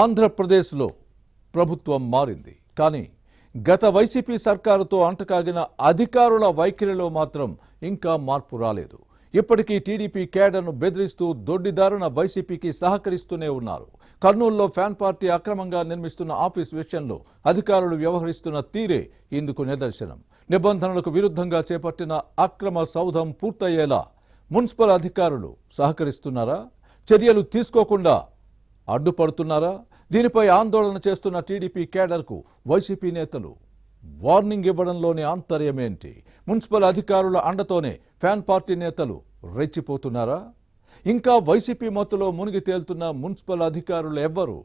ఆంధ్రప్రదేశ్లో ప్రభుత్వం మారింది. కానీ గత వైసీపీ సర్కారుతో అంటకాగిన అధికారుల వైఖరిలో మాత్రం ఇంకా మార్పు రాలేదు. ఇప్పటికీ టీడీపీ కేడర్ను బెదిరిస్తూ దొడ్డిదారున వైసీపీకి సహకరిస్తూనే ఉన్నారు. కర్నూలులో ఫ్యాన్ పార్టీ అక్రమంగా నిర్మిస్తున్న ఆఫీస్ విషయంలో అధికారులు వ్యవహరిస్తున్న తీరే ఇందుకు నిదర్శనం. నిబంధనలకు విరుద్ధంగా చేపట్టిన అక్రమ సౌధం పూర్తయ్యేలా మున్సిపల్ అధికారులు సహకరిస్తున్నారా? చర్యలు తీసుకోకుండా అడ్డుపడుతున్నారా? దీనిపై ఆందోళన చేస్తున్న టీడీపీ కేడర్కు వైసీపీ నేతలు వార్నింగ్ ఇవ్వడంలోని ఆంతర్యమేంటి? మున్సిపల్ అధికారుల అండతోనే ఫ్యాన్ పార్టీ నేతలు రెచ్చిపోతున్నారా? ఇంకా వైసీపీ మత్తులో మునిగి తేలుతున్న మున్సిపల్ అధికారులు ఎవ్వరు?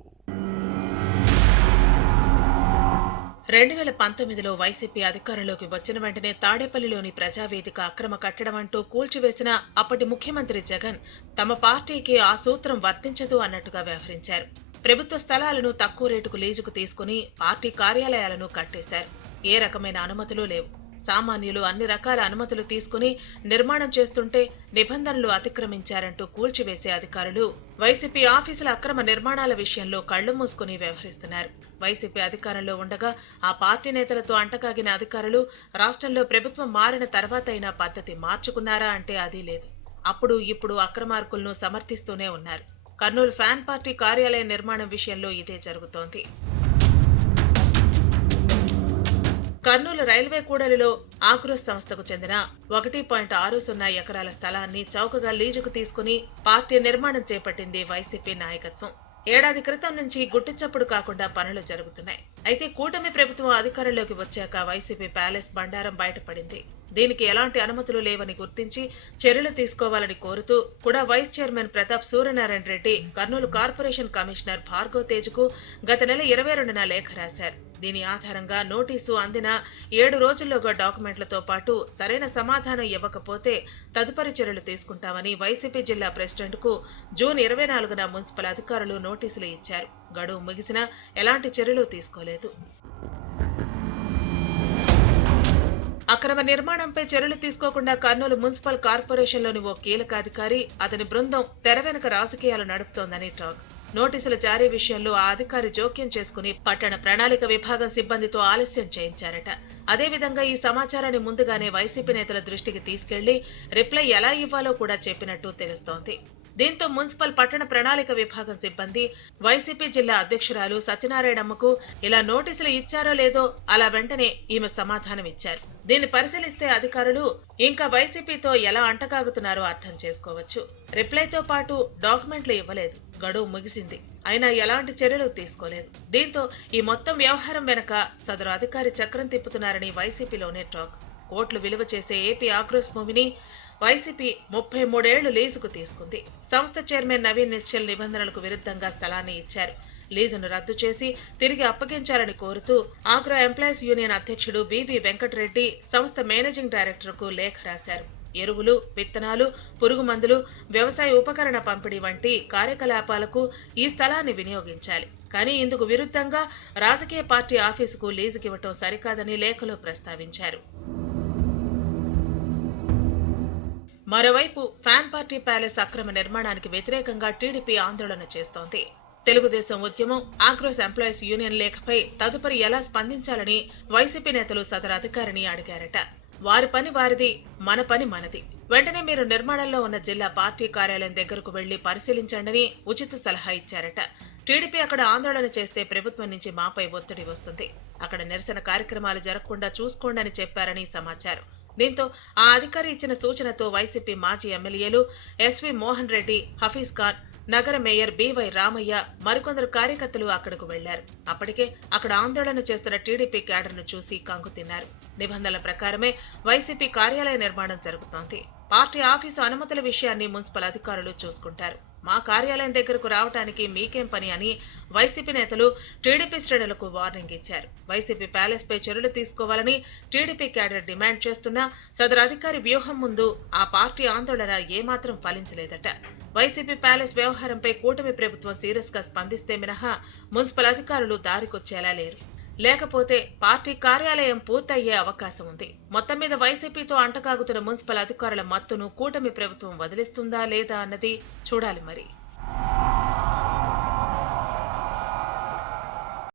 2019లో వైసీపీ అధికారంలోకి వచ్చిన వెంటనే తాడేపల్లిలోని ప్రజావేదిక అక్రమ కట్టడం అంటూ కూల్చివేసిన అప్పటి ముఖ్యమంత్రి జగన్ తమ పార్టీకి ఆ సూత్రం వర్తించదు అన్నట్టుగా వ్యవహరించారు. ప్రభుత్వ స్థలాలను తక్కువ రేటుకు లీజుకు తీసుకుని పార్టీ కార్యాలయాలను కట్టేశారు. ఏ రకమైన అనుమతులు లేవు. సామాన్యులు అన్ని రకాల అనుమతులు తీసుకుని నిర్మాణం చేస్తుంటే నిబంధనలు అతిక్రమించారంటూ కూల్చివేసే అధికారులు వైసీపీ ఆఫీసుల అక్రమ నిర్మాణాల విషయంలో కళ్లు మూసుకుని వ్యవహరిస్తున్నారు. వైసీపీ అధికారంలో ఉండగా ఆ పార్టీ నేతలతో అంటకాగిన అధికారులు రాష్ట్రంలో ప్రభుత్వం మారిన తర్వాతైనా పద్ధతి మార్చుకున్నారా అంటే అది లేదు. అప్పుడు ఇప్పుడు అక్రమార్కులను సమర్థిస్తూనే ఉన్నారు. కర్నూలు ఫ్యాన్ పార్టీ కార్యాలయ నిర్మాణం విషయంలో ఇదే జరుగుతోంది. కర్నూలు రైల్వే కూడలిలో ఆక్రోస్ సంస్థకు చెందిన 1.60 ఎకరాల స్థలాన్ని చౌకగా లీజుకు తీసుకుని పార్టీ నిర్మాణం చేపట్టింది వైసీపీ నాయకత్వం. ఏడాది క్రితం నుంచి గుట్టుచప్పుడు కాకుండా పనులు జరుగుతున్నాయి. అయితే కూటమి ప్రభుత్వం అధికారంలోకి వచ్చాక వైసీపీ ప్యాలెస్ బండారం బయటపడింది. దీనికి ఎలాంటి అనుమతులు లేవని గుర్తించి చర్యలు తీసుకోవాలని కోరుతూ కూడా vice chairman Pratap Suryanarayana Reddy Kurnool corporation commissioner Bhargav తేజ్కు గత నెల 22న లేఖ రాశారు. దీని ఆధారంగా నోటీసు అందిన 7 రోజుల్లోగా డాక్యుమెంట్లతో పాటు సరైన సమాధానం ఇవ్వకపోతే తదుపరి చర్యలు తీసుకుంటామని వైసీపీ జిల్లా ప్రెసిడెంట్కు జూన్ 24న మున్సిపల్ అధికారులు నోటీసులు ఇచ్చారు. గడువు ముగిసినా ఎలాంటి చర్యలు తీసుకోలేదు. అక్రమ నిర్మాణంపై చర్యలు తీసుకోకుండా కర్నూలు మున్సిపల్ కార్పొరేషన్లోని ఓ కీలక అధికారి, అతని బృందం తెర వెనుక రాజకీయాలు నడుపుతోందని టాక్. నోటీసుల జారీ విషయంలో ఆ అధికారి జోక్యం చేసుకుని పట్టణ ప్రణాళిక విభాగం సిబ్బందితో ఆలస్యం చేయించారట. అదేవిధంగా ఈ సమాచారాన్ని ముందుగానే వైసీపీ నేతల దృష్టికి తీసుకెళ్లి రిప్లై ఎలా ఇవ్వాలో కూడా చెప్పినట్టు తెలుస్తోంది. దీంతో మున్సిపల్ పట్టణ ప్రణాళిక విభాగం సిబ్బంది వైసీపీ జిల్లా అధ్యక్షురాలు సత్యనారాయణమ్మకు ఇలా నోటీసులు ఇచ్చారో లేదో అలా వెంటనే ఈమె సమాధానం ఇచ్చారు. దీన్ని పరిశీలిస్తే అధికారులు ఇంకా వైసీపీతో ఎలా అంటకాగుతున్నారో అర్థం చేసుకోవచ్చు. రిప్లైతో పాటు డాక్యుమెంట్లు ఇవ్వలేదు. గడువు ముగిసింది, అయినా ఎలాంటి చర్యలు తీసుకోలేదు. దీంతో ఈ మొత్తం వ్యవహారం వెనక సదరు అధికారి చక్రం తిప్పుతున్నారని వైసీపీలోనే టాక్. కోట్లు విలువ చేసే ఏపీ ఆక్రోస్ భూమిని వైసీపీ 33 ఏళ్లు లీజుకు తీసుకుంది. సంస్థ చైర్మన్ నవీన్ నిశ్చల్ నిబంధనలకు విరుద్ధంగా స్థలాన్ని ఇచ్చారు. లీజును రద్దు చేసి తిరిగి అప్పగించాలని కోరుతూ ఆగ్రో ఎంప్లాయీస్ యూనియన్ అధ్యక్షుడు బివి వెంకటరెడ్డి సంస్థ మేనేజింగ్ డైరెక్టర్కు లేఖ రాశారు. ఎరువులు, విత్తనాలు, పురుగు మందులు, వ్యవసాయ ఉపకరణ పంపిణీ వంటి కార్యకలాపాలకు ఈ స్థలాన్ని వినియోగించాలి. కానీ ఇందుకు విరుద్ధంగా రాజకీయ పార్టీ ఆఫీసుకు లీజుకివ్వటం సరికాదని లేఖలో ప్రస్తావించారు. మరోవైపు ఫ్యాన్ పార్టీ ప్యాలెస్ అక్రమ నిర్మాణానికి వ్యతిరేకంగా టీడీపీ ఆందోళన చేస్తోంది. తెలుగుదేశం ఉద్యమం, ఆక్రోస్ ఎంప్లాయీస్ యూనియన్ లేఖపై తదుపరి ఎలా స్పందించాలని వైసీపీ నేతలు సదరు అధికారిని అడిగారట. వారి పని వారిది, మన పని మనది. వెంటనే మీరు నిర్మాణంలో ఉన్న జిల్లా పార్టీ కార్యాలయం దగ్గరకు వెళ్లి పరిశీలించండని ఉచిత సలహా ఇచ్చారట. టీడీపీ అక్కడ ఆందోళన చేస్తే ప్రభుత్వం నుంచి మాపై ఒత్తిడి వస్తుంది. అక్కడ నిరసన కార్యక్రమాలు జరగకుండా చూసుకోండని చెప్పారని సమాచారం. దీంతో ఆ అధికారి ఇచ్చిన సూచనతో వైసీపీ మాజీ ఎమ్మెల్యేలు ఎస్వి మోహన్ రెడ్డి, హఫీజ్ ఖాన్, నగర మేయర్ బివై రామయ్య, మరికొందరు కార్యకర్తలు అక్కడకు వెళ్లారు. అప్పటికే అక్కడ ఆందోళన చేస్తున్న టీడీపీ క్యాడర్ను చూసి కంగు తిన్నారు. నిబంధనల ప్రకారమే వైసీపీ కార్యాలయ నిర్మాణం జరుగుతోంది. పార్టీ ఆఫీసు అనుమతుల విషయాన్ని మున్సిపల్ అధికారులు చూసుకుంటారు. మా కార్యాలయం దగ్గరకు రావడానికి మీకేం పని అని వైసీపీ నేతలు టీడీపీ శ్రేణులకు వార్నింగ్ ఇచ్చారు. వైసీపీ ప్యాలెస్ పై చర్యలు తీసుకోవాలని టీడీపీ క్యాడర్ డిమాండ్ చేస్తున్నా సదరు అధికారి వ్యూహం ముందు ఆ పార్టీ ఆందోళన ఏమాత్రం ఫలించలేదట. వైసీపీ ప్యాలెస్ వ్యవహారంపై కూటమి ప్రభుత్వం సీరియస్ గా స్పందిస్తే మినహా మున్సిపల్ అధికారులు దారికొచ్చేలా లేరు. లేకపోతే పార్టీ కార్యాలయం పూర్తయ్యే అవకాశం ఉంది. మొత్తం మీద వైసీపీతో అంటకాగుతున్న మున్సిపల్ అధికారుల మత్తును కూటమి ప్రభుత్వం వదిలిస్తుందా లేదా అన్నది చూడాలి మరి.